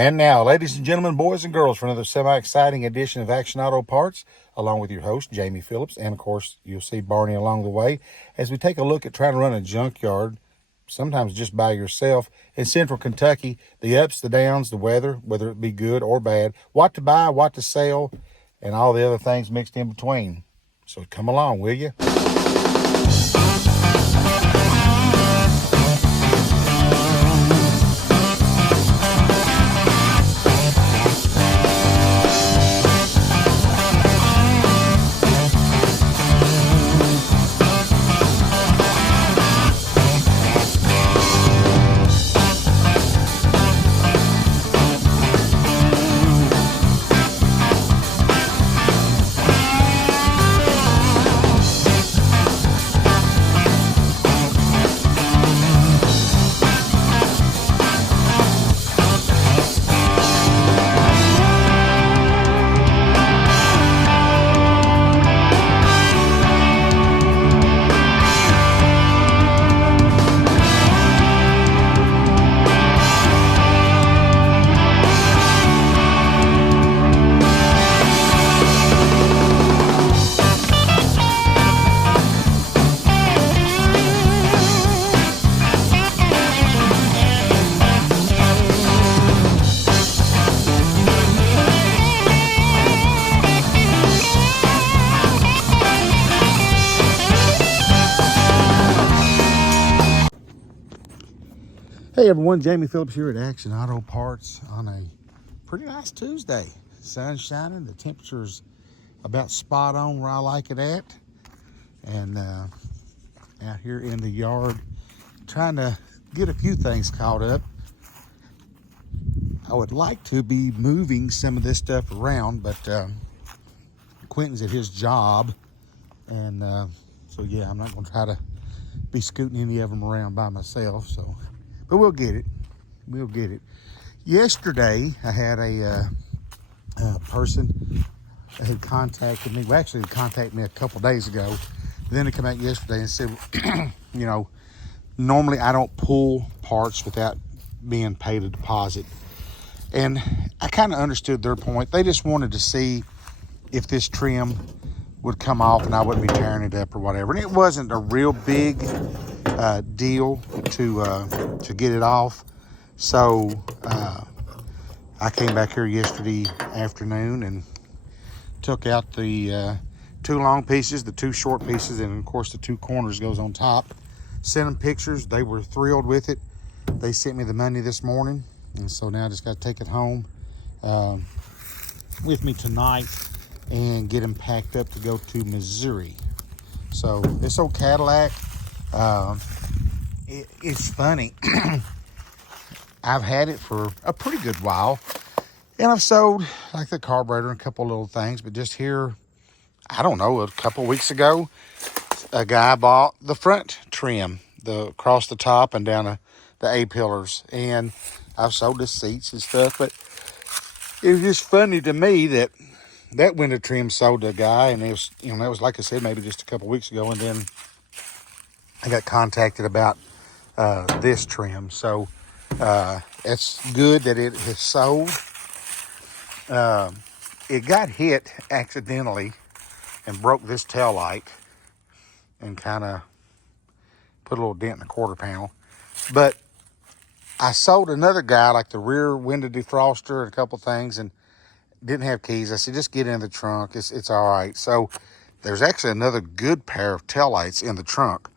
And now, ladies and gentlemen, boys and girls, for another semi-exciting edition of Action Auto Parts, along with your host, Jamie Phillips, and of course, you'll see Barney along the way, as we take a look at trying to run a junkyard, sometimes just by yourself, in Central Kentucky, the ups, the downs, the weather, whether it be good or bad, what to buy, what to sell, and all the other things mixed in between. So come along, will you? Hey everyone, Jamie Phillips here at Action Auto Parts on a pretty nice Tuesday. Sun's shining, the temperature's about spot on where I like it at. And out here in the yard, trying to get a few things caught up. I would like to be moving some of this stuff around, but Quentin's at his job. And so yeah, I'm not gonna try to be scooting any of them around by myself, so. But we'll get it. We'll get it. Yesterday, I had a person that had contacted me. Well, actually, contacted me a couple days ago. And then they come out yesterday and said, you know, normally I don't pull parts without being paid a deposit. And I kind of understood their point. They just wanted to see if this trim would come off and I wouldn't be tearing it up or whatever. And it wasn't a real big deal to get it off. So I came back here yesterday afternoon and took out the two long pieces, the two short pieces, and of course the two corners goes on top. Sent them pictures. They were thrilled with it. They sent me the money this morning, and so now I just got to take it home with me tonight and get them packed up to go to Missouri. So this old Cadillac, it's funny. I've had it for a pretty good while, and I've sold like the carburetor and a couple little things, but just here, I don't know, a couple weeks ago, a guy bought the front trim, the across the top and down the A-pillars, and I've sold the seats and stuff, but it was just funny to me that window trim sold to a guy, and it was, you know, that was, like I said, maybe just a couple weeks ago, and then I got contacted about this trim. So it's good that it has sold. It got hit accidentally and broke this tail light and kind of put a little dent in the quarter panel. But I sold another guy like the rear window defroster and a couple things, and didn't have keys. I said, just get in the trunk. It's all right. So there's actually another good pair of taillights in the trunk.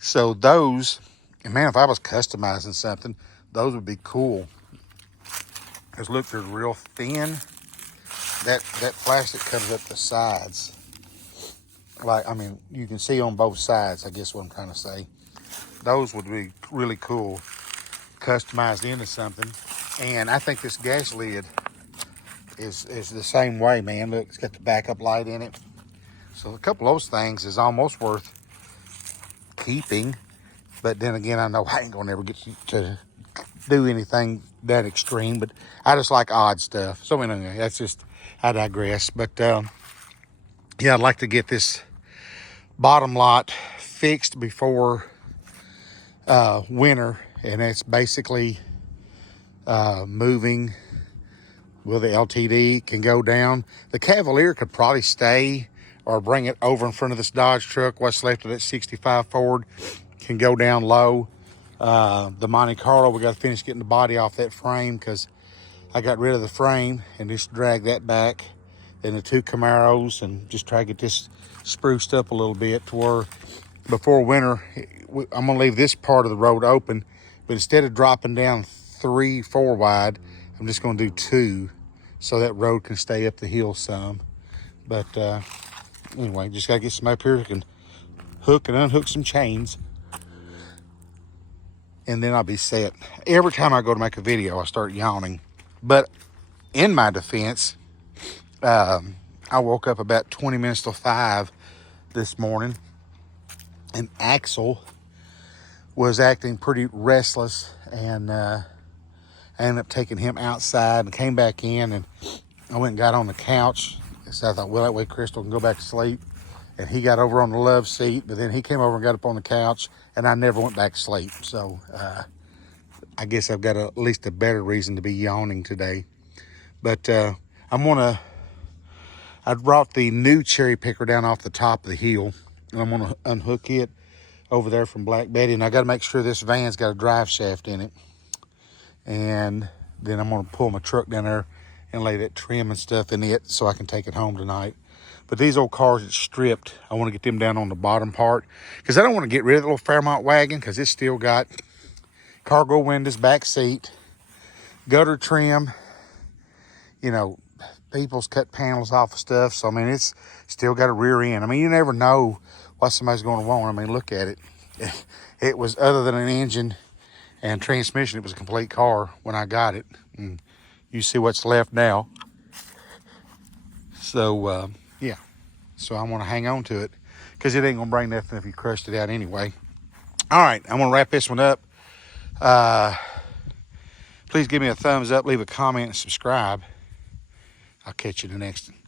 So those, and man, if I was customizing something, those would be cool. Because look, they're real thin. That plastic comes up the sides. Like, I mean, you can see on both sides, I guess what I'm trying to say. Those would be really cool, customized into something. And I think this gas lid is the same way, man. Look, it's got the backup light in it. So a couple of those things is almost worth keeping. But then again, I know I ain't gonna ever get to do anything that extreme. But I just like odd stuff. So anyway, that's just, I digress. But yeah, I'd like to get this bottom lot fixed before winter, and it's basically moving. Will the LTD can go down? The Cavalier could probably stay or bring it over in front of this Dodge truck. What's left of that 65 Ford can go down low. The Monte Carlo, we got to finish getting the body off that frame because I got rid of the frame and just drag that back. Then the 2 Camaros and just try to get this spruced up a little bit to where before winter, I'm going to leave this part of the road open. But instead of dropping down 3, 4 wide, I'm just going to do 2 so that road can stay up the hill some. But anyway, just got to get somebody up here who can hook and unhook some chains. And then I'll be set. Every time I go to make a video, I start yawning. But in my defense, I woke up about 20 minutes till 5 this morning. And Axel was acting pretty restless. And I ended up taking him outside and came back in. And I went and got on the couch. So I thought, well, that way Crystal can go back to sleep. And he got over on the love seat. But then he came over and got up on the couch. And I never went back to sleep. So I guess I've got at least a better reason to be yawning today. But I brought the new cherry picker down off the top of the hill. And I'm going to unhook it over there from Black Betty. And I got to make sure this van's got a drive shaft in it. And then I'm going to pull my truck down there and lay that trim and stuff in it so I can take it home tonight. But these old cars that's stripped, I want to get them down on the bottom part. Because I don't want to get rid of the little Fairmont wagon because it's still got cargo windows, back seat, gutter trim, you know, people's cut panels off of stuff. So, I mean, it's still got a rear end. I mean, you never know what somebody's going to want. I mean, look at it. It was, other than an engine and transmission, it was a complete car when I got it. And you see what's left now. So, yeah. So I want to hang on to it because it ain't going to bring nothing if you crushed it out anyway. All right, I'm going to wrap this one up. Please give me a thumbs up, leave a comment, and subscribe. I'll catch you in the next one.